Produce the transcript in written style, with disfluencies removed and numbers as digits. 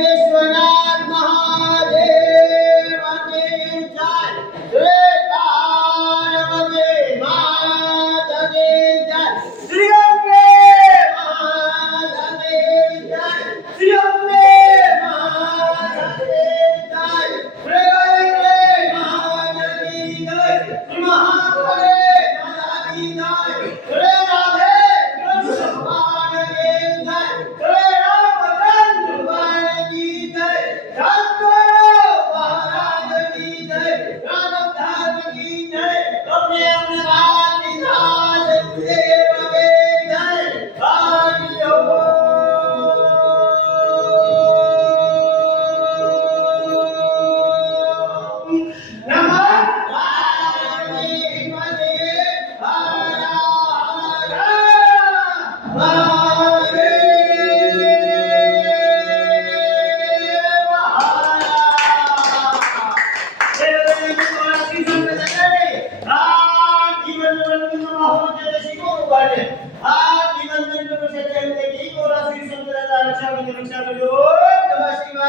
વિશ્વનાથ મહાદેવ કી જય. જય પાર્વતી માત કી જય. શ્રી અંબે માત કી જય. શ્રી અંબે માત કી જય. શ્રી અંબે માત કી જય. શ્રી મહાકાળી માતા કી જય. શ્રી રાધે કૃષ્ણ ભગવાન કી જય. શ્રી રામચંદ્ર ભગવાન કી જય. રામદેવ મહારાજ કી જય. રામ ધર્મ કી જય. અમને અમૃતવાન નિધાન દેવ કી જય. હરિ ઓમ. નમઃ પાર્વતી પતે હર હર.